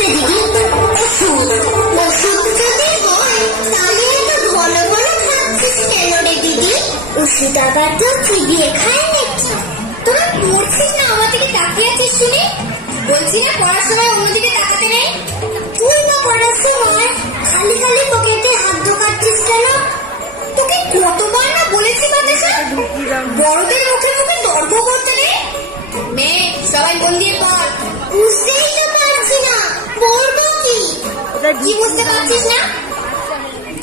হয়েছে দিদি? ওষুধ যদি হয় তাহলে এত ঘন ঘন খাচ্ছিস কেন রে দিদি? ওষুধ আবার তো চিবিয়ে খায় নাকি? তোরা পড়ছিস না আমার দিকে তাকিয়ে আছিস শুনি? বলছি না পড়ার সময় অন্যদিকে তাকাতে নেই? তুই না পড়ার সময় খালি খালি পকেটে হাত ঢোকাচ্ছিস কেন? তোকে কতবার না বলেছি বাতাসা, বড়দের মুখে মুখে তর্ক করতে নেই। মেয়ে সবাই মন দিয়ে পড়। বুঝতেই তো পারছি না পড়বো কি? কি বুঝতে পারছিস না?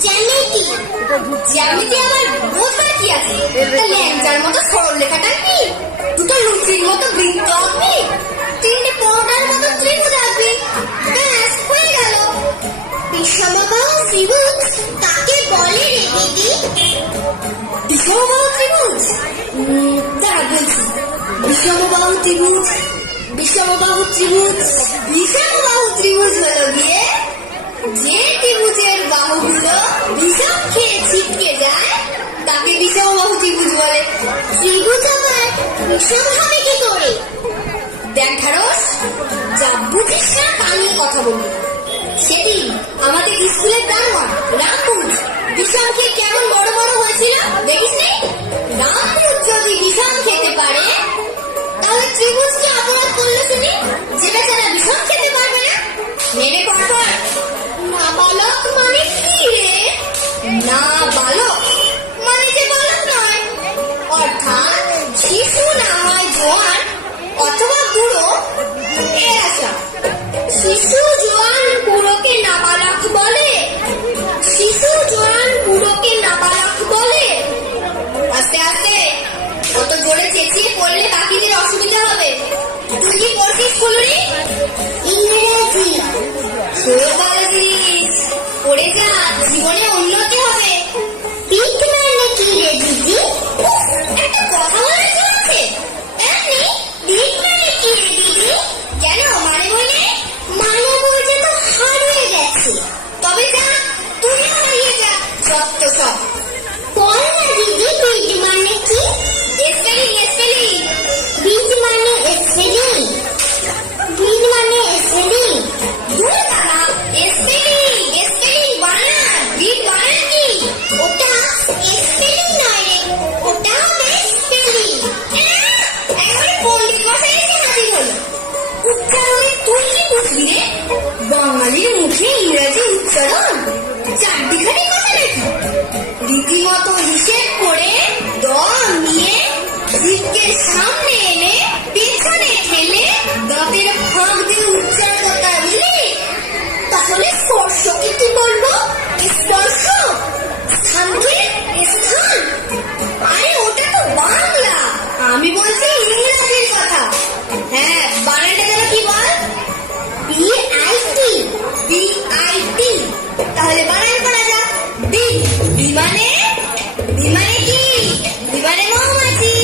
জ্যামিতি। জ্যামিতি আবার বোঝবার কি আছে? একটা ল্যাংচার মতো সরল লেখা টানবি, দুটো লুচির মতো বৃত্ত আঁকবি, তিনটে পরোটার মতো ত্রিভুজ আঁকবি, ব্যাস হয়ে গেল। বিষমবাহু ত্রিভুজ কাকে বলে রে দিদি? বিষমবাহু ত্রিভুজ? দাঁড়া বলছি। বিষমবাহু ত্রিভুজ, বিষমবাহু ত্রিভুজ, বিষমবাহু ত্রিভুজ হলো গিয়ে যে ত্রিভুজের বাহুগুলো বিষম খেয়ে ছিটকে যায় তাকে বিষমবাহু ত্রিভুজ বলে। ত্রিভুজ আবার বিষম হবে কি করে? দেখ ঢারস, যা বুঝিস না তা নিয়ে কথা বলবি না। সেদিন আমাদের স্কুলের প্রাঙ্গণ রামপুর বিষম খেয়ে কেমন বড় বড় হয়েছিল দেখিস নি? রামপুর যদি বিষম খেতে পারে তাহলে ত্রিভুজ কি অপরাধ করলো শুনি যে বেচারা বিষম খেতে পারবে না? মেনে পড়। নাবালক মানে কি রে? না বালক মানে যে বালক নয়, অর্থাৎ শিশু না হয় জোয়ান অথবা বুড়ো এ আশা। শিশু জোয়ান বুড়োকে নাবালক বলে, শিশু জোয়ান বুড়োকে নাবালক বলে। আস্তে আস্তে, অত জোরে চেঁচিয়ে পড়লে বাকিদের অসুবিধা হবে। তুই কি পড়ছিস স্কুলে? ইংরেজি। খুব ভালো জিনিস, পড়ে যা, জীবনে উন্নতি হবে। পিক মানে কি রে দিদি? একটা কথা বলে চলছে এমনি। পিক মানে কি রে দিদি? কেন মানে বলে? মানে বলতে তো হারিয়ে গেছে। তবে যা, তুমি হারিয়ে যা, সত্য সব। বল না দিদি পিক মানে কি? Spelling spelling. বীজ মানে স্পেলিং। বীজ মানে স্পেলিং। দূর দাঁড়া, স্পেলিং স্পেলিং বানান, বিট বানান কি? ওটা স্পেলিং নয় রে, ওটা হবে স্পেলিং। একবারে পণ্ডিত মশাই এসে হাজির হলো। উচ্চারণে তুই কি বুঝলি রে? বাঙালির মুখে ইংরেজি উচ্চারণ চারদিখানি কথা নাকি? রীতিমতো হিসেব করে দল নিয়ে জিভকে সামনে এনে পেছনে ঠেলে দাঁতের ফাঁক দিয়ে উচ্চারণ করতে হয়, বুঝলি? তাহলে স্পর্শকে কি বলবো? স্পর্শ, স্থানকে স্থান। আরে ওটা তো বাংলা, আমি বলছি ইংরেজির কথা। হ্যাঁ, বানানটা যেন কি বল? বিআইটি। বিআইটি। তাহলে বানান করা যাক। বি, বি মানে? বি মানে কি? বি মানে মৌমাছি।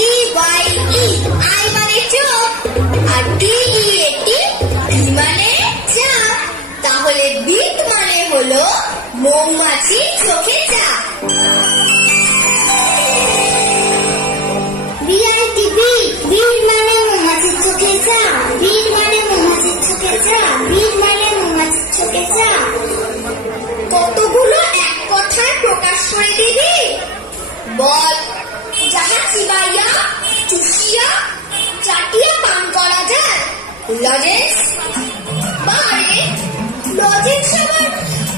ই ওয়াই ই, আই মানে চোখ। আর টি ই এ টি, বি মানে চাপ। তাহলে বিট মানে হলো মৌমাছি চোখে চাপ। BIT bit. বিট মানে মৌমাছির চোখে চাপ। বিট মানে মৌমাছির চোখে চাপ। বিট মানে মৌমাছির চোখে চাপ। কতগুলো এক কথায় প্রকাশ করে দিবি বল। যাহা চিবাইয়া চুষিয়া চাটিয়া পান করা যায়। লজেন্স বারে, লজেন্স আবার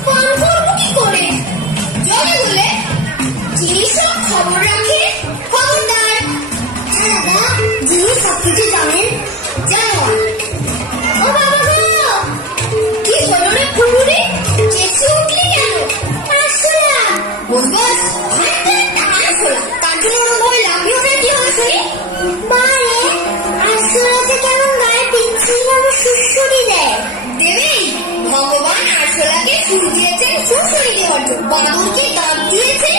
পান করবো কি করে? জলে বলে জিনিসও খবর রাখে খবরদার। দাদা, যিনি সবকিছু জানেন। জানো ও বাবা গো, কি হলো রে কুকুরে? চেঁচিয়ে উঠলি কেন? আসলা বস বস, আসলা তার জন্য ওরকমভাবে লাফিয়ে ওঠে কি হবে শুনি? বারে আসলাতে কেমন গায়ে পিচ্ছিল ভাবে সুড়সুড়ি দেয়। দেবেই, ভগবান আরশোলাকে সুর দিয়েছেন সুরসুরি দেওয়ার জন্য, বাঁদরকে দাঁত দিয়েছে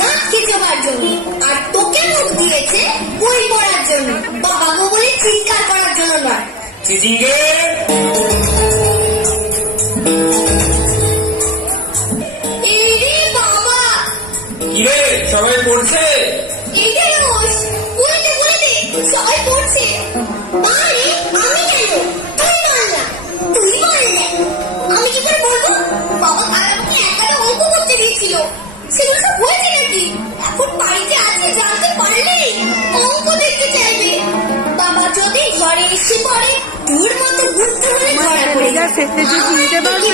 দাঁত খেচবার জন্য, আর তোকে মুখ দিয়েছে বই পড়ার জন্য, বাবা গো বলে চিৎকার করার জন্য নয়। চিচিঙ্গে এই রে বাবা, কিরে সবাই পড়ছে? এই রে রোজ, বলে দে সবাই পড়ছে। বারে আমি কেন? তুই বল না। তুই বল ঘরে এসে পড়ে তোর মতো বুঝতে হলে ধরা পড়ে যা শেষে যে চিনতে পারবে।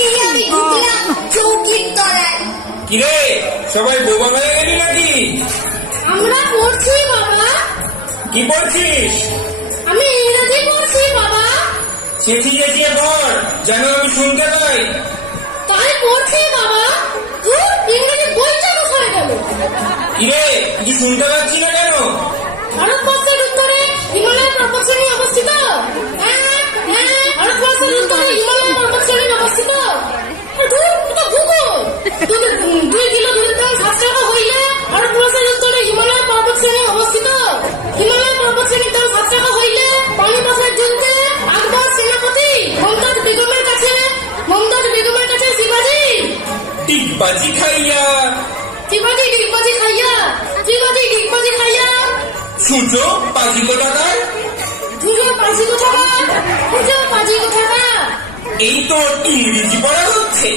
এই আমি ঢুকলাম চৌকির তলায়। কিরে সবাই বোবা হয়ে গেলি নাকি? আমরা পড়ছি বাবা। কি পড়ছিস? আমি ইংরেজি পড়ছি বাবা। চেঁচিয়ে চেঁচিয়ে পড়, যেন আমি শুনতে পাই। তাই পড়ছি বাবা। তুই ইংরেজি বইটা কোথায় গেল? কিরে কি শুনতে পাচ্ছি না কেন? ভারতবর্ষের উত্তরে হিমালয় পর্বতশ্রেণী অবস্থিত। হ্যাঁ, ভারতবর্ষের উত্তরে হিমালয় পর্বতশ্রেণী অবস্থিত। দুই কিলো দূরত্ব 7 টাকা হইলে ভারতবর্ষের উত্তরে হিমালয় পর্বতশ্রেণী অবস্থিত। হিমালয় পর্বতশ্রেণীর দাম 7 টাকা হইলে পানিপথের যুদ্ধে আকবর সেনাপতি মমতাজ বেগমের কাছে শিবাজি টিকবাজি খাইয়া সূর্য পাঁচি কোথাকার? এই তো ইংরেজি পড়া হচ্ছে।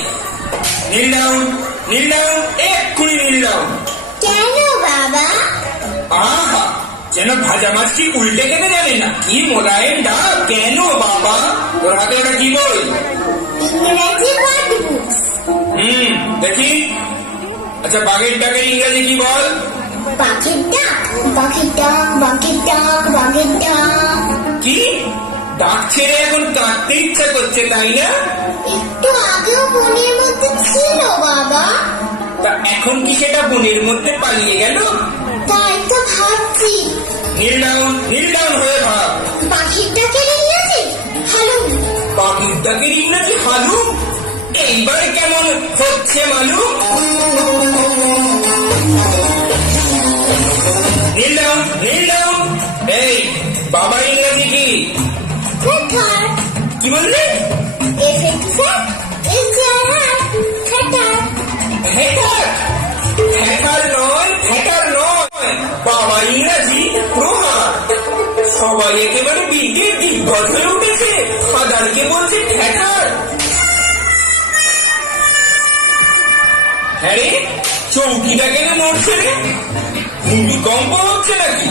নীল ডাউন, এক্ষুনি নীল ডাউন। কেন বাবা? আহা, যেন ভাজা মাছটি উল্টে খেতে জানে না। কি মোলায়েম ডাক। কেন বাবা? তোর হাতে ওটা কি বই? ইংরেজি ওয়ার্ড বুকস। দেখি। আচ্ছা বাঘের ডাকের ইংরেজি কি বল? বাঘের ডাক, বাঘের ডাক, বাঘের ডাক, বাঘের ডাক। কি ডাক ছেড়ে এখন কাঁদতে ইচ্ছা করছে তাই না? একটু আগেও বনের মধ্যে ছিল বাবা। তা এখন কি সেটা বনের মধ্যে পালিয়ে গেল? তাই তো ভাবছি। নীল ডাউন হয়ে ভাব। পাখির ডাকের ইংরেজি হ্যালো। পাখির ডাকের ইংরেজি হালু। এইবারে কেমন হচ্ছে মালু? নীল ডাউন। এই বাবা ইংরেজি কি? ফেটার। কি বললি? ফ্যাটার নয়, বাবা ইংরাজি প্রহার। সবাই একেবারে বিদ্যে দিগ্গজ হয়ে উঠেছে। ফাদারকে বলছে ফ্যাটার। হ্যাঁ রে, চৌকিটা কেন নড়ছে রে? ভূমিকম্প হচ্ছে নাকি?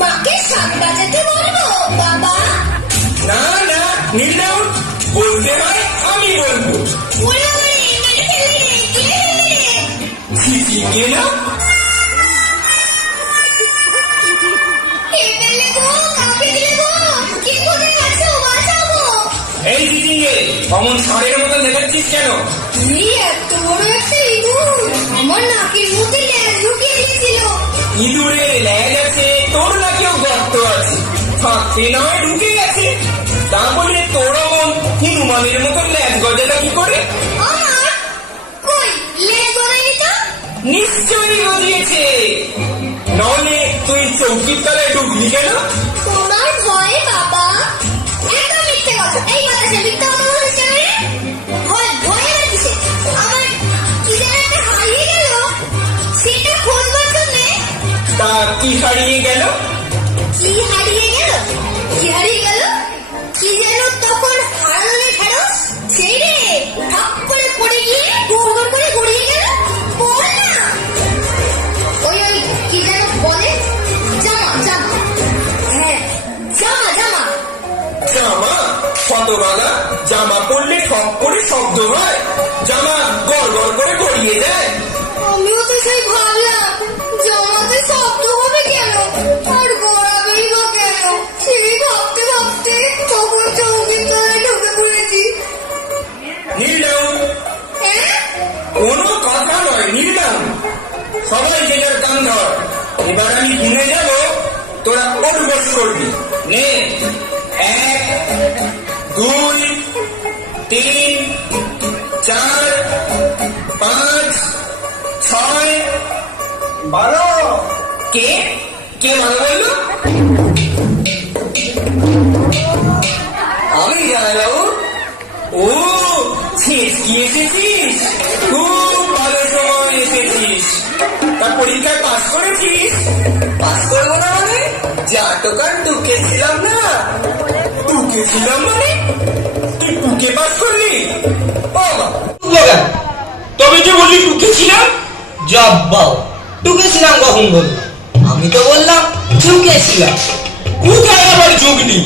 মাকে 7 বাজাতে বলবো বাবা। না নীল ডাউন, বলতে হয় আমি বলবো। ঝিঝিঙে না? এই ঝিঝিঙে, অমন ষাঁড়ের মতন দেখাচ্ছিস কেন? তুই এত বড় একটা ইঁদুর আমার নাকের মধ্যে ল্যাজ ঢুকিয়ে দিয়েছিল। ইঁদুরের ল্যাজ আছে, তোর নাকেও গর্ত আছে। থাকতে নয় ঢুকে গেছে। তা বলে তোর অমন হনুমানের মতন ল্যাজ গজালা কি করে? আমার কই ল্যাজ গজায়নি তো? নিশ্চয়ই গজিয়েছে। নলে তুই চৌকির তলায় ঢুকলি কেন? তোমার ভয়ে বাবা। একদম মিথ্যে কথা। এই বাতাসে মিথ্যে কথা বলছে রে। ভয়ে লাগছে আমার। কি যেন একটা হারিয়ে গেল, সেটা খোঁজবার জন্যে। তা কি হারিয়ে গেল? কি যেন তখন হারানোর ঢেড়স সেই রে ঠাপ করে পড়ে গিয়ে গোড় করে গড়িয়ে গেল। বল না ওই কি যেন বলে? জামা। হ্যাঁ জামা। হতভাগা, জামা পরলে ঠক করে শব্দ হয়। জামা গড় করে গড়িয়ে যায়। আমিও তো সেই ভাবলাম জামাতে শব্দ হবে কেন আর গড়াবেই বা কেন। সেই ভাবতে তখন চৌকির তলায় ঢুকে পড়েছি। নীল ডাউন, হ্যাঁ কোনো কথা নয়। নীল ডাউন, সবাই যে যার কান ধর। এবার আমি গুনে যাব, তোরা উঠবস করবি। নে 1 2 3 4 5 6 12। কে ভালো বললো? আমি জানালাম। ও ছেঁচকি এসেছিস, খুব ভালো সময় এসেছিস। তা পরীক্ষায় পাস করেছিস? পাস করবো না মানে? যা টোকার টুকেছিলাম না। টুকেছিলাম মানে? তুই টুকে পাস করলি? তবে যে বললি টুকেছিলাম। জব্বাও টুকেছিলাম কখন বলবো? আমি তো বললাম ঝুঁকেছিলাম। কোথায় আবার ঝুঁকলি?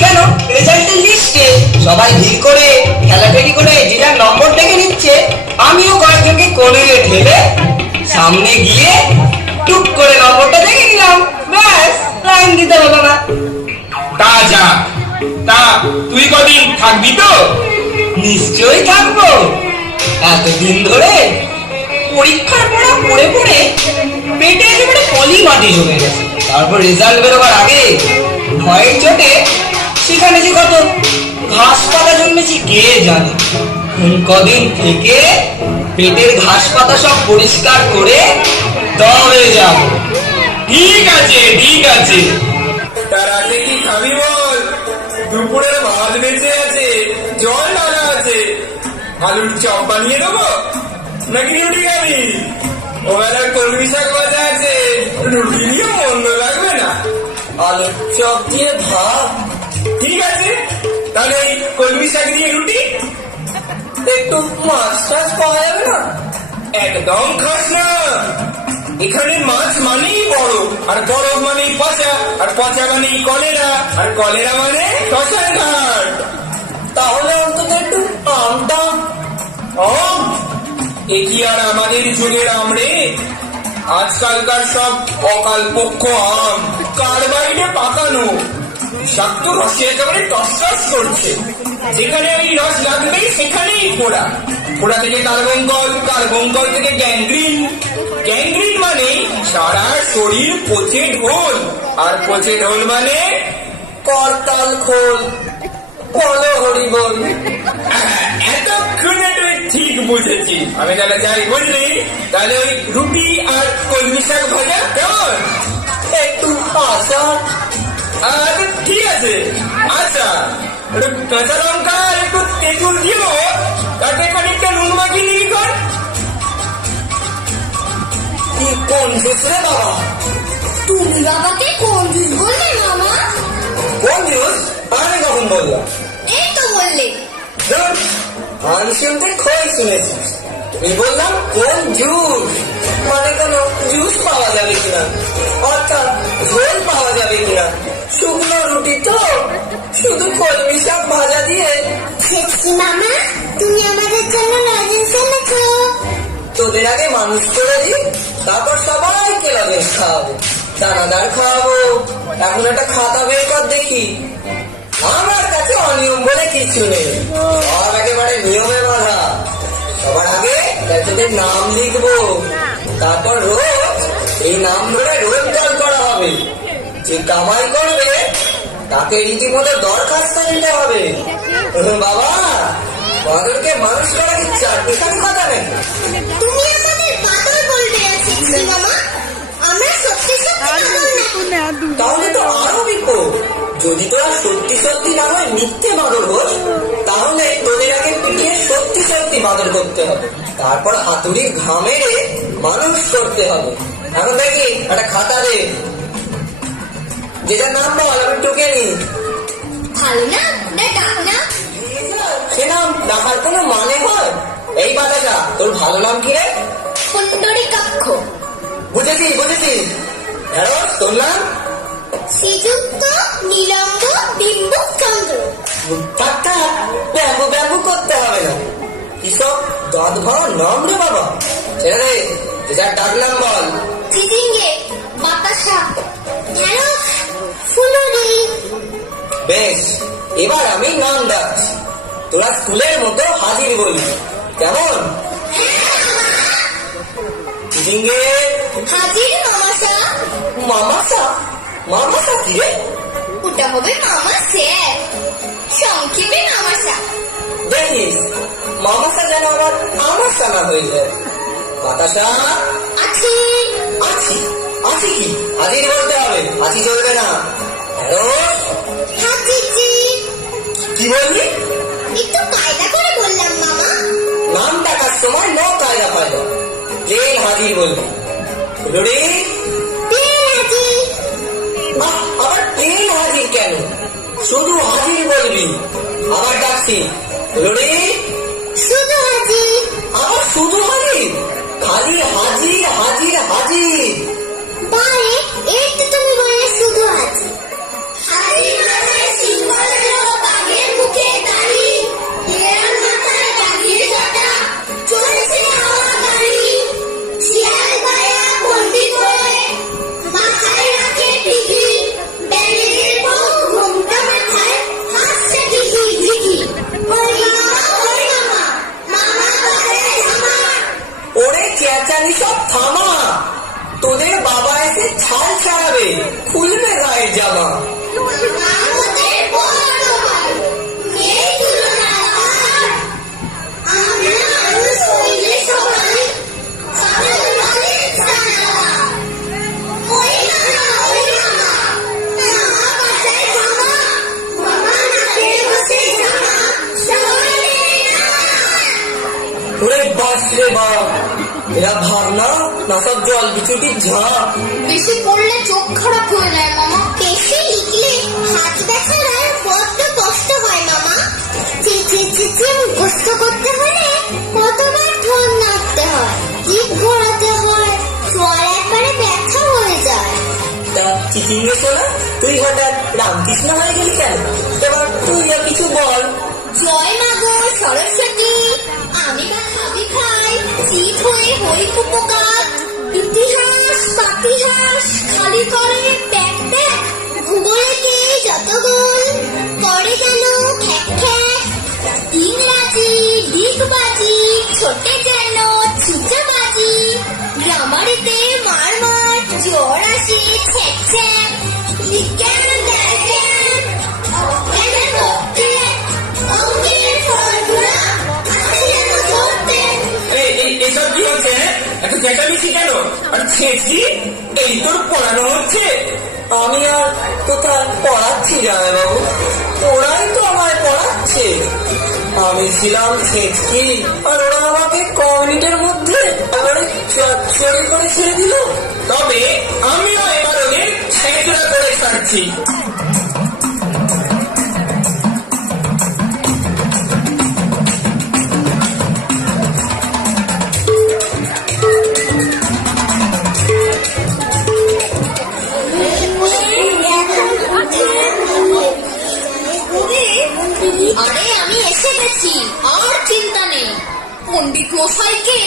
কেন, রেজাল্টের লিস্টে সবাই ভিড় করে ঠেলাঠেলি করে যে যার নম্বর দেখে নিচ্ছে, আমিও কয়েকজনকে কোলে ঢেলে সামনে গিয়ে টুক করে নম্বরটা দেখে নিলাম। ব্যাস, লাইন দিতে হলো না। তা যা, তা তুই কদিন থাকবি তো? নিশ্চয়ই থাকবো। এতদিন ধরে পরীক্ষার পড়া পড়ে পড়ে পেটে একেবারে পলি মাটি জমে গেছে। তারপর রেজাল্ট বেরোবার আগে ভয়ের চোটে সেখানে যে কত ঘাস পাতা জন্মেছি কে জানে। কদিন থেকে পেটের ঘাস পাতা সব পরিষ্কার করে দমে যাব। ঠিক আছে, ঠিক আছে। তার রাতে কি খাবি বল? দুপুরের ভাত বেঁচে আছে, জল ঢালা আছে। আলুর চপ বানিয়ে দেবো নাকি রুটি খাবি? ওবেলার কলমি শাক ভাজা আছে, রুটি নিয়ে মন্দ লাগবে না। আলুর চপ দিয়ে ভাত, ঠিক আছে, তাহলে এই কলমি শাক দিয়ে রুটি। একটু মাছ টাছ পাওয়া যাবে না? একদম খাস না। এখানে মাছ মানেই বরফ, আর বরফ মানেই পচা, আর পচা মানেই কলেরা, আর কলেরা মানে শ্মশান ঘাট। তাহলে অন্তত একটু আমটা। আম? এ কি আর আমাদের যুগের আম রে? আজকালকার সব অকাল পক্ষ আম, কার্বাইডে পাকানো, বিষাক্ত রসে একেবারে টসটস করছে। যেখানে ওই রস লাগবে সেখানেই পোড়া, পোড়া থেকে কার্বঙ্কল, কার্বঙ্কল থেকে গ্যাংগ্রিন, গ্যাংগ্রিন মানে সারা শরীর পচে ঢোল, আর পচে ঢোল মানে করতাল খোল। বলো হরি বল। এতক্ষণে তুই ঠিক বুঝেছিস। আমি তাহলে যাই বললি, তাহলে ওই রুটি আর কলমি শাক ভাজা কেমন? একটু আচার। ঠিক আছে, আচ্ছা, একটু কাঁচা লঙ্কা আর একটু তেঁতুল দিও, তাতে খানিকটা নুন মাখিয়ে নিবি কর। কি কোন জুস রে বাবা? তুমি বাবাকে কোন জুস বললে মামা? কোন জুস? আমি কখন বললাম? এই তো বললে। আমি শুনতে খই শুনেছিস। আমি বললাম কোন জুস, মানে কেন জুস পাওয়া যাবে কিনা, অর্থাৎ ঝোল পাওয়া যাবে কিনা। শুকনো রুটি তো শুধু কলমি শাক ভাজা দিয়ে। সেক্সি মামা, তুমি আমাদের জন্য লজেন্স এনেছো। তোদের আগে মানুষ করে দিই, তারপর সবাইকে লজেন্স খাওয়াবো, দানাদার খাওয়াবো। এখন একটা খাতা বের কর দেখি। আমার কাছে অনিয়ম বলে কিছু নেই, সব একেবারে নিয়মে বাঁধা। সবার আগে তোদের নাম লিখবো, তারপর রোজ এই নাম ধরে রোজ জল করা হবে। যে কামাই করবে তাকে রীতিমতো দরখাস্ত নিতে হবে। বাবা, বাদরকে মানুষ করা কি চারটিখানি কথা নাকি? তুমি আমাদের বাদল বলবে না সেক্সি মামা, আমরা সত্যি সত্যি বাদল না। তাহলে তো আরো বিপদ। যদি তোরা সত্যি সত্যি না হয় মিথ্যে বাদর হোস, তাহলে তোদের আগে পিটিয়ে সত্যি সত্যি বাদর করতে হবে, তারপর হাতুড়ির ঘামেরে মানুষ করতে হবে। এখন দেখি একটা খাতা দে, যেটার নাম বল, আমি টুকে নি। ভালো না ডাক না। সে নাম ডাকার কোনো মানে হয়? এই বাচ্চাটা, তোর ভালো নাম কি রে? সুন্দরী কক্ষ। বুঝেছি বুঝেছি। ঢেঁড়স, তোর নাম? শ্রীযুক্ত নীলম্ব বিম্বু চন্দ্র। থাক থাক, ব্যাবু ব্যাবু করতে হবে না। কিসব দাঁত ভরা নাম রে বাবা। ছেড়ে দে, যেটার ডাক নাম বল। চিচিঙ্গে, বাতাসা, ঢেঁড়স, ফুলুরি। বেশ, এবার আমি নাম ডাকছি, তোরা স্কুলের মতো হাজির বলবি, কেমন? চিচিঙ্গে। হাজির মামাশা। মামাসা? মামাসা কি রে? ওটা হবে মামা স্যার, সংক্ষেপে মামাশা। দেখিস মামাসা যেন আমার আমাশা না হয়ে যায়। বাতাসা। আছি। আছি? আছি কি? হাজির বলতে হবে, আছি চলবে না। ঢেঁড়স। হাজিজি। কি বললি? একটু কায়দা করে বললাম মামা। নাম ডাকার সময় ন কায়দা ফায়দা, প্লেন হাজির বলবি। ফুলুরি। প্লেন হাজি। আবার প্লেন হাজির কেন? শুধু হাজির বলবি। আবার ডাকছি, ফুলুরি। শুধু হাজি। আবার শুধু হাজির? খালি হাজির হাজির হাজির। বারে এই তো তুমি বললে রে বাপ, এরা ভাবনা না সব জল বিচুটির ঝাঁপ। বেশি পড়লে চোখ খারাপ হয়ে যায় মামা। বেশি লিখলে হাত ব্যথার আর বড্ড কষ্ট হয় মামা। চেঁচিয়ে মুখস্থ করতে হলে কতবার ঠোঁট নাড়তে হয়, জিভ ঘোরাতে হয়, চোয়াল একবারে ব্যথা হয়ে যায়। তা চিচিঙ্গে শোনা, তুই হঠাৎ রামকৃষ্ণ হয়ে গেলি কেন? এবার তুই আর কিছু বল। জয় মা গো সরস্বতী, আমি বা খাবি খাই, চিত হয়ে হই উপকার। ইতিহাস পাতিহাস খালি করে প্যাক প্যাক। ভূগোলে কে যত গোল করে যেন খ্যাক খ্যাক। ইংরাজি ডিগবাজি ছোটে যেন ছুচাবাজি। গ্রামারিতে মার মার জ্বর আসে ছ্যাক ছ্যাক। বিজ্ঞান দেখেন অজ্ঞানের পক্ষে অঙ্কের ফর্মুলা আছে যেন ধরতে। এইসব কি হচ্ছে? এত চেঁচামেচি কেন? আর ছেঁচি এই তোর পড়ানো হচ্ছে? আমি আর কোথায় পড়াচ্ছি জানে বাবু, ওরাই তো আমায় পড়াচ্ছে। আমি ছিলাম ছেঁচকি আর ওরা আমাকে ক মিনিটের মধ্যে এবারে চচ্চড়ি করে ছেড়ে দিল। তবে আমিও এবার ওদের ছেঁচড়া করে ছাড়ছি। আরে আমি এসে গেছি, আর চিন্তা নেই। পণ্ডিত মশাইকে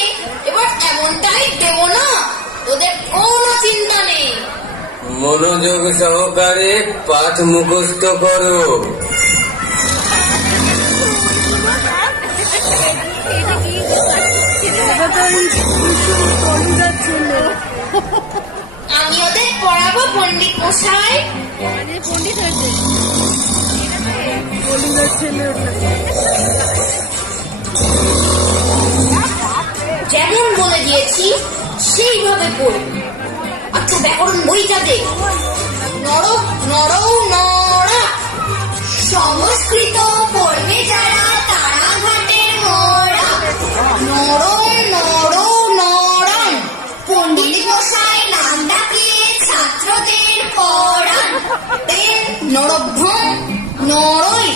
এবার এমনটাই দেব না, ওদের কোনো চিন্তা নেই। মনোযোগ সহকারে পাঠ মুখস্থ করো। আমি ওদের পড়াবো পণ্ডিত মশাই। পণ্ডিত হয়েছে পণ্ডিতের ছেলে যেমন বলে দিয়েছি সেইভাবে পড়ি। আচ্ছা ব্যাকরণ বইটা দে। নর নর নরা, সংস্কৃত পড়বে যারা তারা ঘাটের মোড়া। নর নর নরম, পণ্ডিত মশাই নাম ডাকিয়ে ছাত্রদের পড়ান। নরভ্রম নরই,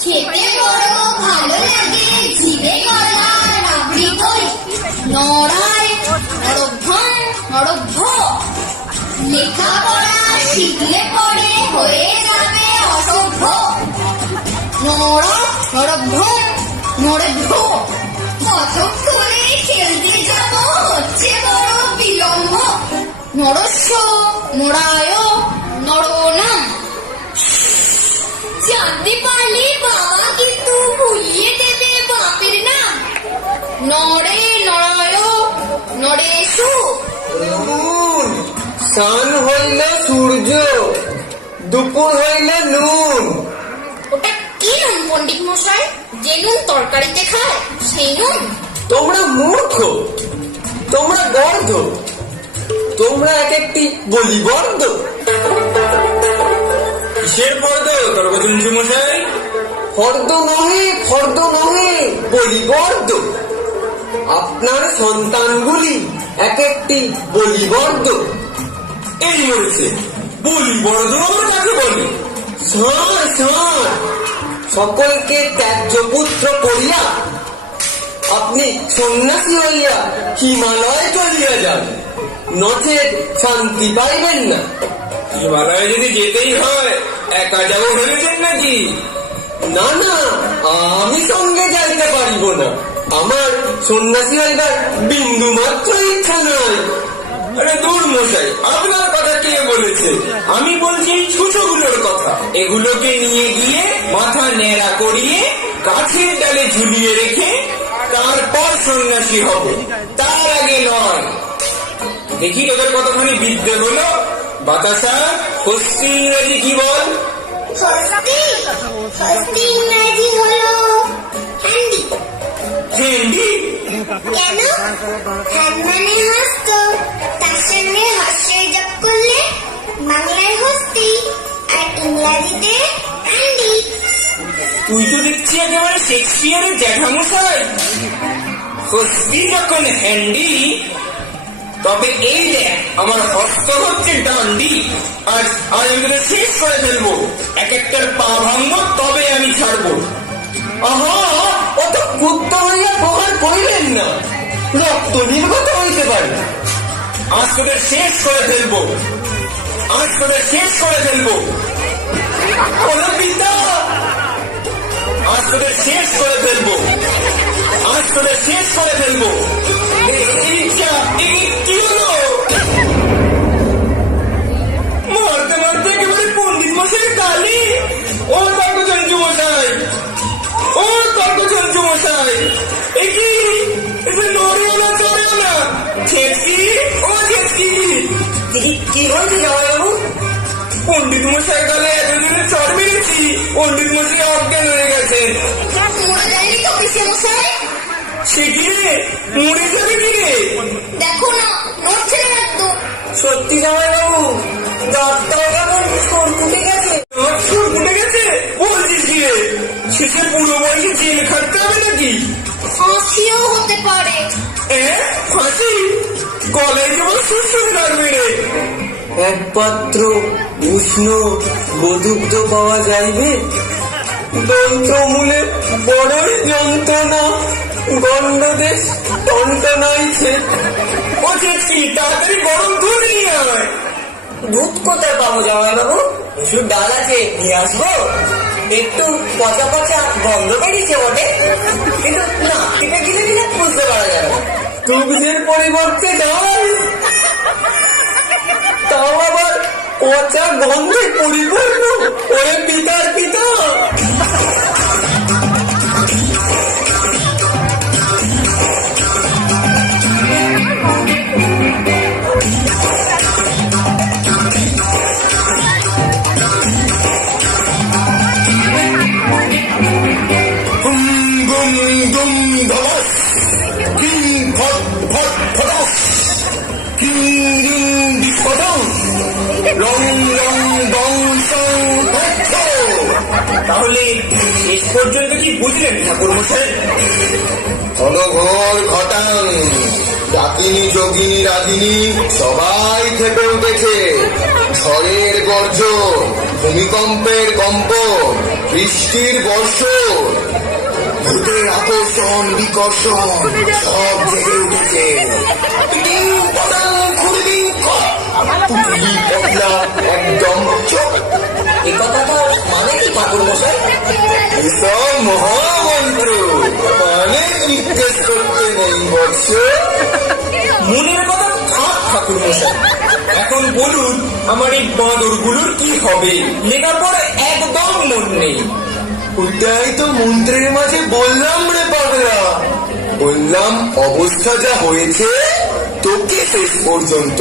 খেতে বড় ভালো লাগে, জিভে গলা রাবড়ি দই। নরায় নরভ্রম নরভ্র, লেখাপড়া শিখলে পরে হয়ে যাবে অসভ্য। নর নরভ্রম নরভ্র, কতক করে খেলতে যাব হচ্ছে বড় বিলম্ব। নরস্য নরায় নরনাম, জানতে পারলে বাবা কিন্তু ভুলিয়ে দেবে বাপের নাম। নরে নরায় নরেশু, নুন, সান হইলে সূর্য, দুপুর হইলে নুন। ওটা কি নুন পণ্ডিত মশাই? যে নুন তরকারিতে খায় সেই নুন? তোমরা মূর্খ, তোমরা গর্ধ, তোমরা এক একটি বলিবর্দ। কিসের পর্দ তোর বদুঞ্জু মশাই? ফর্দ নহে বলিবর্দ। আপনার সন্তানগুলি এক একটি বলিবর্দ। এই মরেছে বলি বড় দূর কাকে বলে? ষাঁড় সকলকে ত্যায্য পুত্র করিয়া আপনি সন্ন্যাসী হইয়া হিমালয় চলিয়া যান, নচেত শান্তি পাইবেন না। হিমালয়ে যদি যেতেই হয় একা যাবো ভেবেছেন নাকি? না না, আমি সঙ্গে যাইতে পারিব না। আমার সন্ন্যাসী হইবার বিন্দু মাত্র ইচ্ছা নয়। আরে দূর মশাই, আপনার কথা কে বলেছে? আমি বলছি এই ছুঁচোগুলোর কথা। এগুলোকে নিয়ে গিয়ে মাথা ন্যাড়া করিয়ে গাছের ডালে ঝুলিয়ে রেখে তারপর সন্ন্যাসী হব, তার আগে নয়। দেখি তোদের কতখানি বিদ্যে হলো। বাতাসা হস্তি ইংরেজি কি বল? ষষ্ঠী ইংরাজি হলো হ্যান্ডি। হ্যান্ডি? কেন? হ্যান্ড মানে হস্ত, তার সঙ্গে হস্যের যোগ করলে বাংলায় হস্তি আর ইংরাজিতে হ্যান্ডি। তুই তো দেখছি একেবারে শেক্সপিয়ারের জ্যাঠামশাই। বাকসটি যখন হ্যান্ডি, তবে এই দেখ আমার হস্ত হচ্ছে ডান্ডি। আজ আমি তোদের শেষ করে ফেলবো, এক একটার পা ভাঙবো তবে আমি ছাড়বো। আহা, অত কুত্তা হইয়া প্রহার করিলেন না, রক্ত নির্গত হইতে পারে। আজ তোদের শেষ করে ফেলবো, আজ তোদের শেষ করে ফেলবো। ওরে পিতা, আজ তোদের শেষ করে ফেলবো, আজ তোদের শেষ করে ফেলবো। কি হলো? মারতে মারতে একেবারে পণ্ডিত মশাই কালি। ও তর্কচঞ্চু মশাই, ও তর্কচঞ্চু মশাই, এ কি নড়েও না চড়েও না। ছেটকি, ও ছেটকি, কি হয়েছে জামাইবাবু? পণ্ডিত মশাই গালে এতজনে চড় মেরেছি, পণ্ডিত মশাই অজ্ঞান হয়ে গেছেন। মরে যায়নি তো পিসে মশাই? সে কি রে, মরে যাবে কি রে? দেখো না, নড়ছে না একদম। সত্যি জামাইবাবু, দাঁতটাও কেমন সরকুটে গেছে। আমার সুর ফুটে গেছে বলছিস কি রে? শেষে পুরো বয়সে জেল খাটতে হবে নাকি? ফাঁসিও হতে পারে। ফাঁসি? গলায় কেবল সুর লাগবে রে। একমাত্র উষ্ণ গোদুগ্ধ পাওয়া যাইবে, দন্ত্রমূলে বড়ই যন্ত্রণা, গণ্ডদেশ টনটনাইছে। ও ছেটকি, তাড়াতাড়ি গরম দুধ নিয়ে আয়। দুধ কোথায় পাবো জামাইবাবু? ওষুধ ডাল আছে, নিয়ে আসবো। একটু পচা পচা গন্ধ বেরিয়েছে বটে, কিন্তু না টিপে গিলে গিলে বুঝতে পারা যাবে না। দুগ্ধের পরিবর্তে ডাল, তাও আবার পচা গন্ধে পরিপূর্ণ। ওরে পিতার পিতা, তাহলে শেষ পর্যন্ত কি বুঝলেন ঠাকুর মশাই? ঘনঘোর ঘটাং, ডাকিনী যোগিনী রাগিনী সবাই থেকে উঠেছে। ঝড়ের গর্জন, ভূমিকম্পের কম্পন, বৃষ্টির বর্ষণ, ভূতের আকর্ষণ বিকর্ষণ সব জেগে উঠেছে। টিং পটাং খুরবিং কট, পুটলি পটলা একদম চোখ। এই কথাটার মানে কি ঠাকুর মশাই? এসব মহামন্ত্র, মানে জিজ্ঞেস করতে নেই বৎস। মনের কথা থাক ঠাকুর মশাই, এখন বলুন আমার এই বাঁদরগুলোর কি হবে? লেখাপড়া একদম মন নেই। ওইটাই তো মন্ত্রের মাঝে বললাম রে পাগলা, বললাম অবস্থা যা হয়েছে তোকে শেষ পর্যন্ত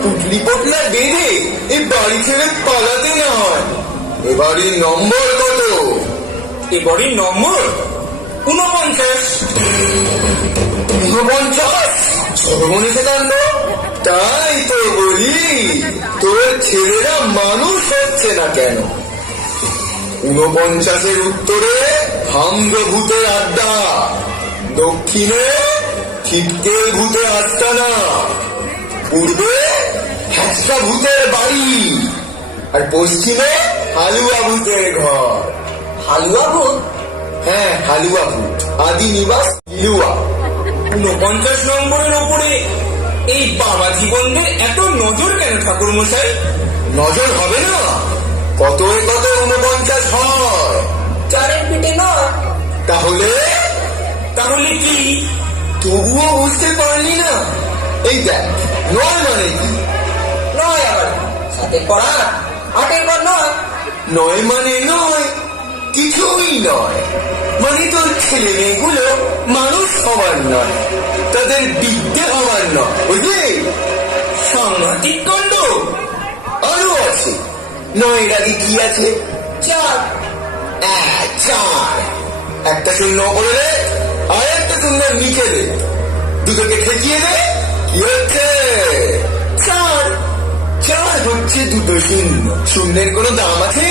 পুটলি পটলা বেঁধে এই বাড়ি ছেড়ে পালাতে না হয়। এবারই নম্বর কত? এবারে নম্বর 49। 49? সর্বনেশে কাণ্ড। তাই তো বলি, তোর ছেলেরা মানুষ হচ্ছে না কেন? 49-এর উত্তরে হামদ ভূতের আড্ডা, দক্ষিণে ছিটকে ভূতের আস্তানা, পূর্বে হ্যাঁচকা ভূতের বাড়ি, আর পশ্চিমে হালুয়া ভূতের ঘর। হালুয়া ভূত? হ্যাঁ, হালুয়া ভূত, আদি নিবাস লিলুয়া। 49 নম্বরের ওপরে এই বাবা জীবনদের এত নজর কেন ঠাকুর মশাই? নজর হবে না? কত 49 হয়? চারের পিঠে নয়। তাহলে তাহলে কি? তবুও বুঝতে পারলি না? এই দেখ, 9 মানে কি? নয় আবার সাতের পর 8, 8-এর পর 9। 9 মানে নয়, কিছুই নয়। মানে তোর ছেলে মেয়েগুলো মানুষ হবার নয়, তাদের বিদ্যে হবার নয়, বুঝলি? সাংঘাতিক কাণ্ড। আরো আছে। 9-এর আগে কি আছে? 4। 4। একটা শূন্য করে আর একটা শূন্য নিচে দে, দুটোকে ঠেকিয়ে দে, কি হচ্ছে? 4। 4 হচ্ছে দুটো শূন্য। শূন্যের কোনো দাম আছে?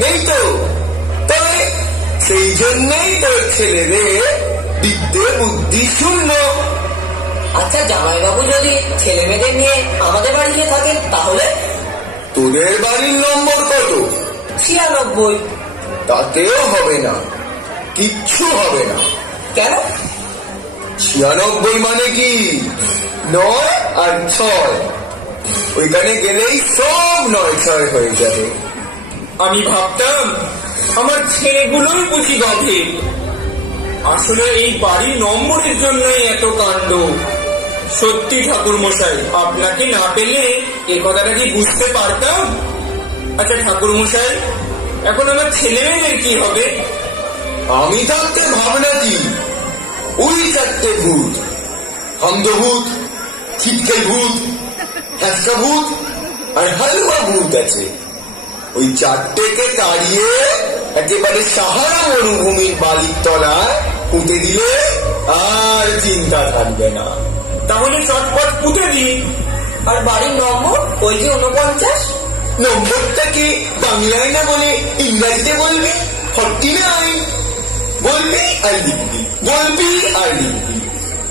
নেই তো। তবে সেই জন্যই তোর ছেলেদের বিদ্যে বুদ্ধি শূন্য। আচ্ছা জামাইবাবু যদি ছেলে মেয়েদের নিয়ে আমাদের বাড়ি গিয়ে থাকেন তাহলে? তোদের বাড়ির নম্বর কত? 96। তাতেও হবে না, কিচ্ছু হবে না। কেন? 96 মানে কি? 9 আর 6, ওইখানে গেলেই সব 9-6 হয়ে যাবে। আমি ভাবতাম আমার ছেলেগুলোই বুঝি গভে। আসলে এই বাড়ির নম্বরের জন্যই এত কাণ্ড। সত্যি ঠাকুর মশাই, আপনাকে না পেলে এ কথাটা কি বুঝতে পারতাম? আচ্ছা ঠাকুর মশাই, এখন আমার ছেলে মেয়েদের কি হবে? আমি থাকতে ভাবনা কি? ওই 4টে ভূত, হামদভূত, ছিটকে ভূত, হ্যাঁচকা ভূত আর হালুয়া ভূত আছে। ওই 4টেকে তাড়িয়ে একেবারে সাহারা মরুভূমির বালির তলায় পুঁতে দিলে আর চিন্তা থাকবে না। তাহলে চটপট পুঁতে দিই। আর বাড়ির নম্বর ওই যে 49? নম্বরটাকে বাংলায় না বলে ইংরাজিতে বলবি, 49 বলবি আর লিখবি, বলবি আর লিখবি,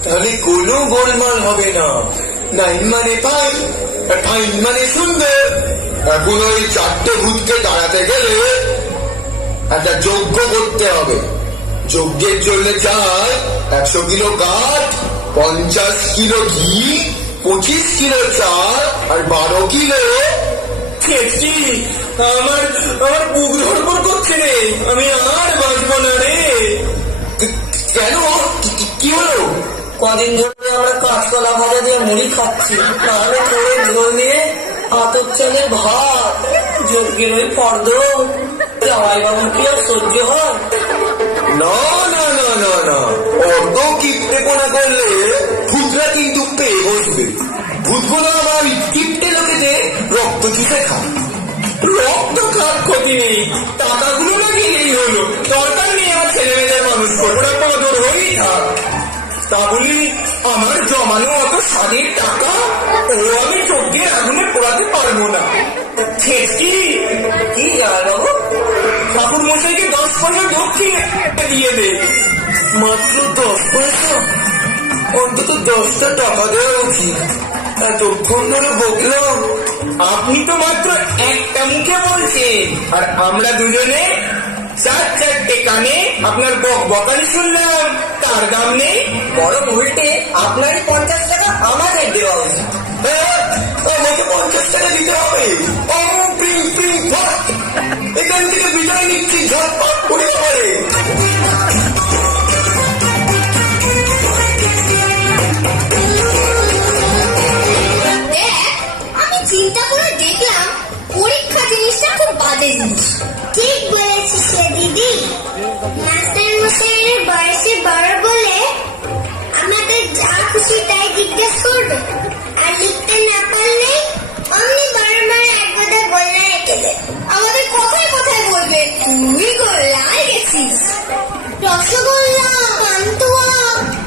তাহলে কোনো গোলমাল হবে না। 9 মানে ফাইন, আর ফাইন মানে সুন্দর। এখন ওই 4টে ভূতকে দাঁড়াতে গেলে একটা যজ্ঞ করতে হবে। যজ্ঞের জন্য চাই 100 কিলো কাঠ, 50 কিলো ঘি, 25 কিলো চাল আর 12 কিলো। ছেচকি, আমার আমার বুক ধরপড় করছে রে, আমি আর বাঁচবো না রে। কেন? কি হলো? কদিন ধরে আমরা কাঁচকলা ভাজা দিয়ে মুড়ি খাচ্ছি, তাহলে করে ঝোল দিয়ে আতপ চালের ভাত, যজ্ঞের ওই ফর্দ, জামাইবাবুর কি আর সহ্য হয়? না না না না না, অর্ধ কিপ্টে কোনা করলে ভূতরা কিন্তু পেয়ে বসবে। ভূতগুলো আবার কিপ্টে লোকেদের রক্ত চুষে খায়। রক্ত খাত ক্ষতি নেই, টাকাগুলো লাগিয়েই হলো। দরকার নেই আমার ছেলে মেয়েদের মানুষ করবো না, কদর হয়েই থাক। তা বলি আমার জমানো অত স্বাদের টাকা ও আমি চোখের আগুনে পোড়াতে পারবো না। ছেচকি, কি জামাইবাবু? ঠাকুর মশাইকে 10 পয়সা দক্ষিণে দিয়ে দে। মাত্র 10 পয়সা? অন্তত 10টা টাকা দেওয়া উচিত। এতক্ষণ ধরে বকলাম। আপনি তো মাত্র একটা মুখে বলছেন, আর আমরা দুজনে 4-4টে কানে আপনার বকানি শুনলাম, তার দাম নেই। বড় উল্টে আপনারই 50 টাকা আমাদের দেওয়া উচিত। হ্যাঁ, আমাকে 50 টাকা দিতে হবে। এখান থেকে বিদায় নিচ্ছি, ঝটপট করে পারে। দেখ, আমি চিন্তা করে দেখলাম পরীক্ষা জিনিসটা খুব বাজে জিনিস। ঠিক বলেছিস রে দিদি। মাস্টার মশাইয়ের বয়সে বড় বলে আমাদের যা খুশি তাই জিজ্ঞেস করবে, আর লিখতে না পারলে অমনি বারবার এক কথা বললে রেখে দেবে। আমাদের কথায় কথায় বলবে তুই গোল্লায় গেছিস। রসগোল্লা, পান্তুয়া,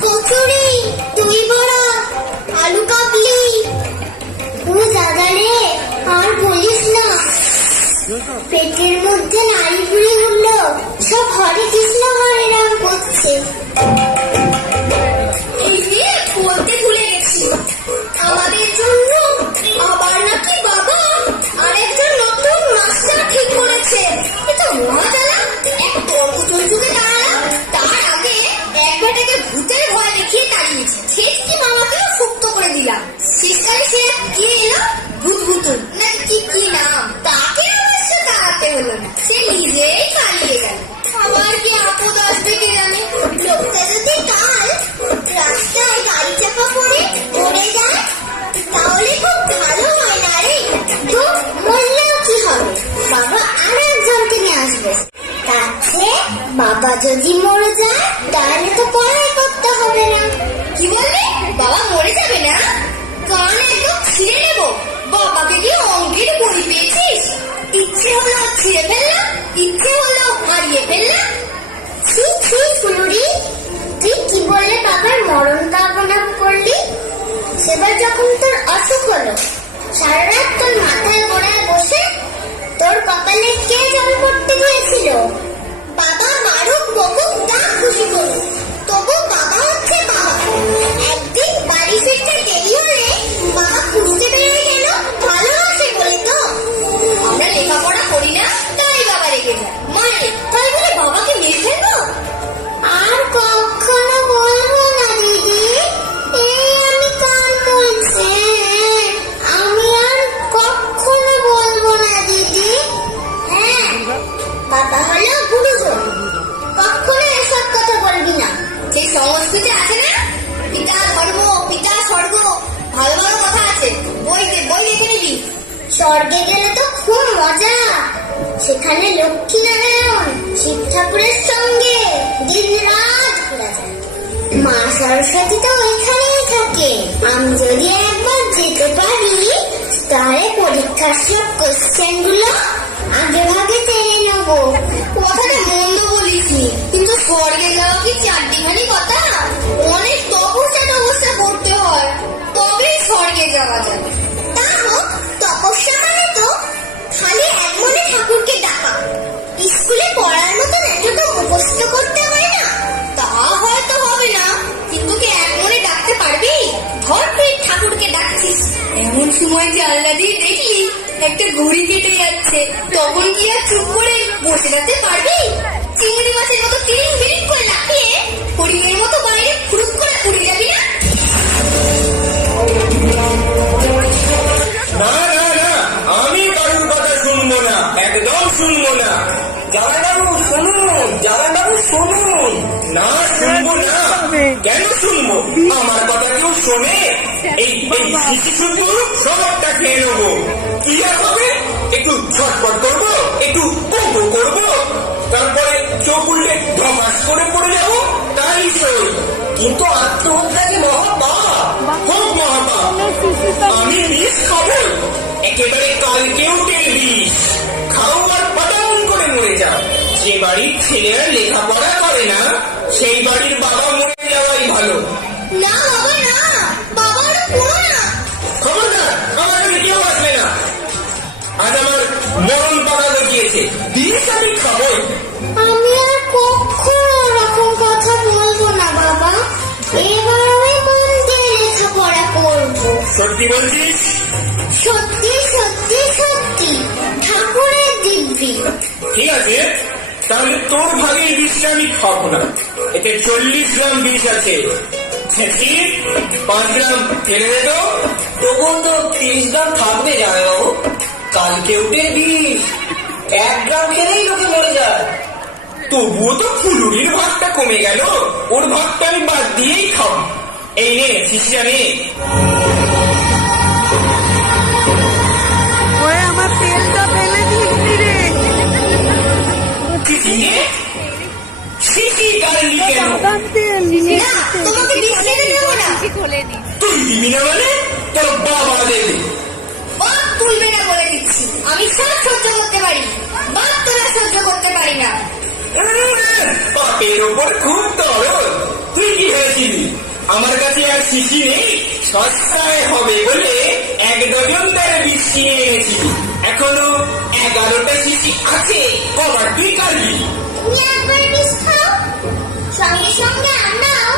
কচুরি, দই বড়া, আলু কাবলি। ও দাদা রে, আর বলিস না, পেটের মধ্যে নাড়ি ভুড়ি উঠলো, সব হরে কৃষ্ণ হরে রাম করছে। এই যে বলতে ভুলে গেছি, আমাদের জন্য আবার নাকি বাবা আরেকজন নতুন মাস্টার ঠিক করেছে। এটা মহাজালা, এক তর্ক চলছুকে দাঁড়ালাম, তার আগে এক বেটাকে ভূতের ভয় দেখিয়ে তাড়িয়েছে। ছেচকি মামাকেও সুপ্ত করে দিলাম। শেষকালে সে কে এলো, ভূত ভূতুল নাকি কি নাম, তাকে অবশ্য দাঁড়াতে হলো না, সে নিজেই পালিয়ে গেল। আমার কি আপদ আসবে কে জানে। লোকটা যদি কাল রাস্তায় গাড়ি চাপা পড়ে মরে যায় তাহলে খুব ভালো হয় না রে। তো মরলেও কি হবে, বাবা আর একজনকে নিয়ে আসবে। তার চেয়ে বাবা যদি মরে যায় তাহলে তো পড়াই করতে হবে না। কি বললি, বাবা মরে যাবে না? কান একদম ছিঁড়ে নেবো। বাবাকে কি অঙ্কের বই পেয়েছিস? ইচ্ছে হলো ছিঁড়ে ফেললাম, ইচ্ছে হলো হারিয়ে ফেললাম। ছি ছি ফুলুরি, তুই কি বলে বাবার মরণ কামনা করলি? সেবার যখন তোর অসুখ হলো, সারা রাত তোর মাথায় গোড়ায় বসে তোর কপালে কে জল পড়তে দিয়েছিল? বাবা মারুক বকুক তা খুশি করুক, তবু না গুরুজন, কখনো এসব কথা বলবি না। সেই সংস্কৃতি আছে না, পিতা ধর্ম পিতা স্বর্গ, ভালো ভালো কথা আছে, বই দেখে নিবি। স্বর্গে গেলে তো খুব মজা, সেখানে লক্ষ্মী নারায়ণ শিব ঠাকুরের সঙ্গে দিন রাত ঘোরা যায়। মা সরস্বতী তো ওইখানেই থাকে। আমি যদি একবার যেতে পারি, তাহলে পরীক্ষার সব কোশ্চেন গুলো আগে ভাগে জেনে নেবো। কথাটা মন্দ বলিসনি, কিন্তু স্বর্গে যাওয়া কি চারটিখানি কথা? অনেক তপস্যা করতে হয়, তবেই স্বর্গে যাওয়া যাবে। তা হোক, তপস্যা মানে তো খালি এক মনে ঠাকুরকে ডাকা। স্কুলে পড়ার মতন এটা তো মুখস্থ করতে হয় না। তা হয়তো হবে না, কিন্তু কি এক মনে ডাকতে পারবি? ধর তুই ঠাকুরকে ডাকছিস, এমন সময় জানলা দিয়ে দেখলি একটা ঘুড়ি কেটে যাচ্ছে, তখন কি আর চুপ করে বসে যেতে পারবি? চিংড়ি মাছের মতো তিরিং বিরিং করে লাফিয়ে হরিণের মতো বাইরে ফুরুক করে উড়ে যাবি না? না না না, আমি কারোর কথা শুনবো না, একদম শুনবো না। জামাইবাবু শুনুন, জামাইবাবু শুনুন। না শুনবো না, কেন শুনবো? আমার কথা কেউ শোনে? এই শিশি শুনবো, সবটা খেয়ে নেবো। কি আর হবে? একটু ছটপট করবো, একটু বকবো করবো, তারপরে চোখ উঠলে ধমাস করে পড়ে যাবো, তাই সই। কিন্তু আত্মহত্যা কি মহাপাপ? হোক মহাপাপ, আমি বিষ খাবো, একেবারে কালকেও টের বিষ। খাও আর পাটাউন করে মরে যাও। যে বাড়ির ছেলেরা লেখাপড়া করে না, সেই বাড়ির বাবা মরে যাওয়াই ভালো। না বাবা না, বাবারা পুরো না। খবর না, আমার কাছে কেউ আসবে না। আজ আমার মরণ পাকা দেখিয়েছে, বিষ আমি খাবোই। আমি আর কখনো ওরকম কথা বলবো না বাবা। এবার আমি মন দিয়ে লেখাপড়া করবো। সত্যি বলছিস? সত্যি সত্যি সত্যি, ঠাকুরের দিব্যি। ঠিক আছে, তাহলে তোর ভাগের বিষটা আমি খাবো না। এতে 40 গ্রাম বিষ আছে। 5 গ্রাম ফেলে দে তো। তবুও তো 30 গ্রাম থাকবে জামাইবাবু। কালকে উঠে 20, 1 গ্রাম খেলেই লোকে মরে যায়। তবুও তো ফুলুরির ভাগটা কমে গেল, ওর ভাগটা আমি বাদ দিয়েই খাবো। এই নে শিশিটা নে। ওরে আমার তেলটা ফেলে দিয়েছি রে। শিশি নে, শিশি কারণি কেন? বাদাম তেল নিয়ে না, তোমাকে বিষ খেতে দেবো না। খোলেনি। তুই দিবি না মানে তোর বাবা দেবে। বাপ তুলবে না বলে দিচ্ছি। আমি সব সহ্য করতে পারি, বাপ তোরা সহ্য করতে পারি না। পাপের ওপর খুব দরদ। তুই কি ভেবেছিলি আমার কাছে আর শিশি নেই? সস্তায় হবে বলে 1 ডজন তারে বিষ কিনে এনেছিলি, এখনো 11টা শিশি আছে। কবার তুই কাটবি? তুমি একবার বিষ খাও, সঙ্গে সঙ্গে আমরাও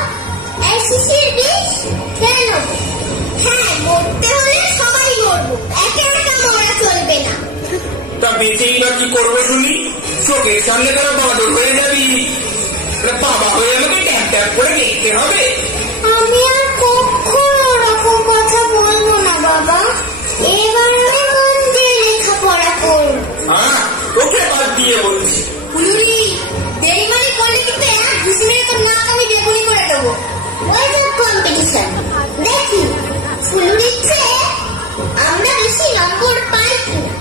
এই শিশির বিষ খেয়ে নেবো। হ্যাঁ, মরতে হলে সবাই মরবো, একা একা মরা চলবে না। তা বেঁচেই বা কি করবো শুনি? চোখের সামনে তারা বাদর হয়ে যাবি, বাবা হয়ে আমাকে ট্যাপ ট্যাপ করে দেখতে হবে। আমি আর কখনো ওরকম কথা বলবো না বাবা। এবার আমি মন দিয়ে লেখাপড়া করবো। হ্যাঁ, তোকে বাদ দিয়ে বলছি। ফুলুরি বেইমানি করলে কিন্তু এক ঘুষি মেরে তোর নাক আমি বেগুনি করে দেবো। ওই যে কম্পিটিশন, দেখি ফুলুরির চেয়ে আমরা বেশি নম্বর পাই কিনা।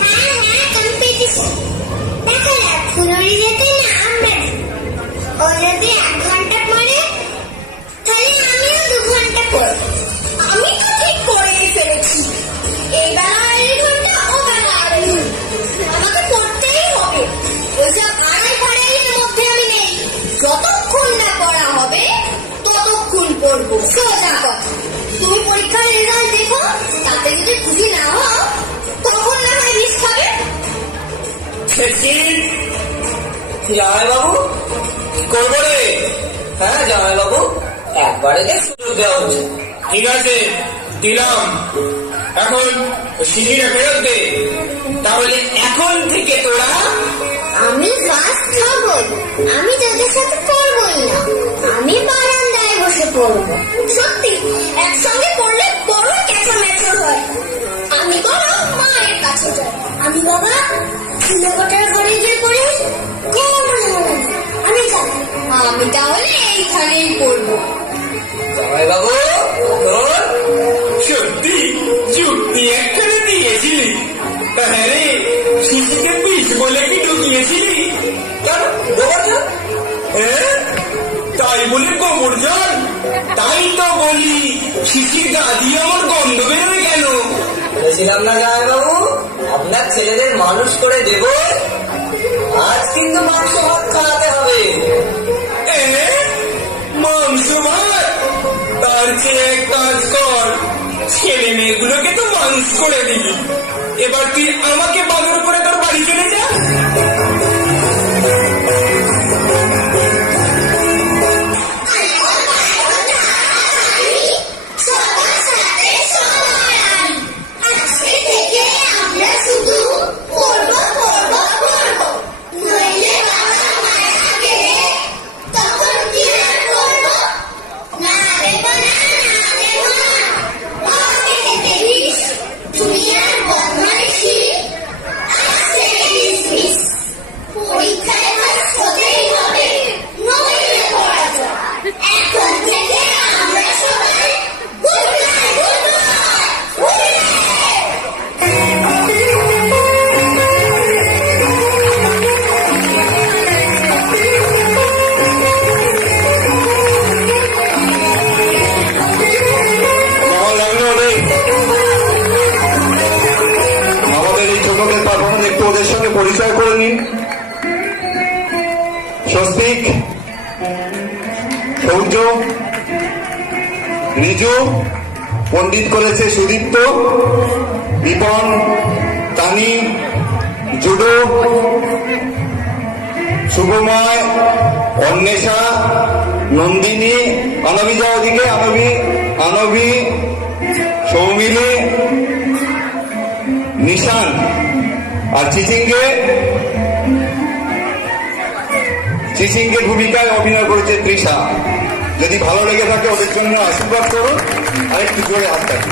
হ্যাঁ হ্যাঁ, কম্পিটিশন। দেখা যাক ফুলুরি যেতে না আমরা। ও যদি 1 ঘন্টা পরে, তাহলে আমিও 2 ঘন্টা পড়বো। আমি তো ঠিক করেই ফেলেছি, এই বেলা 2.5 ঘন্টা, ও বেলা 2.5 ঘন্টা। আমাকে পড়তেই হবে। ওইসব 2.5 মধ্যে আমি নেই। যতক্ষণ না পড়া হবে ততক্ষণ পড়বো, সোজা কথা। তুমি পরীক্ষার রেজাল্ট দেখো, তাতে যদি খুশি না হও তখন না হয় বিষ খাবে। জামাইবাবু কি করবো রে? হ্যাঁ জামাইবাবু, একবারে যে সুযোগ দেওয়া হচ্ছে। ঠিক আছে, দিলাম। এখন শিশিটা ফেরত দে। তাহলে এখন থেকে তোরা আমি ফার্স্ট হবই। আমি তোদের সাথে পড়বই না, আমি বারান্দায় বসে পড়বো। সত্যি একসঙ্গে পড়লে বড় ক্যাচামেচর হয়। আমি বরং মায়ের কাছে যাই। আমি বাবা ছিলেকটার ঘরে গিয়ে পড়ি। বলি শিশির গা দিয়ে আমার গন্ধ বেরোয় কেন? বলেছিলাম না জামাইবাবু, আপনার ছেলেদের মানুষ করে দেব। আজ কিন্তু মাংস ভাত খাওয়াতে হবে। এ, মাংস ভাত? তার চেয়ে এক কাজ কর, ছেলে মেয়েগুলোকে তো মানুষ করে দিবি, এবার তুই আমাকে বাদর করে তোর বাড়ি চলে যা। সবার সাথে সমাধান। আজকে থেকে আমরা শুধু করবো করবো করবো, নইলে বাবা মারা গেলে তখন কি আর করবো? না দেবো না, না দেবো না। আমাকে খেতে দিস, দুনিয়ার বদমাইশি আজ থেকে ডিসমিস। পরীক্ষায় পাস হতেই হবে, নইলে পড়াশোনা। এখন থেকে আমরা সবাই good night, good night, good night. কেমন লাগলো অনেক? আমাদের এই ছোটদের পারফরমেন্স একটু ওদের সঙ্গে পরিচয় করে নিন। স্বস্তিক, সৌর্য, রিজু, পণ্ডিত করেছে সুদীপ্ত, বিপন, তানি, জুডো, শুভময়, অন্বেষা, নন্দিনী, অনবিজা ওদিকে, আনবি, সৌমিলি, নিশান আর চিচিংকে ভূমিকায় অভিনয় করেছে তৃষা। যদি ভালো লেগে থাকে ওদের জন্য আশীর্বাদ করুন, আরেকটু জোরে হাত তালি।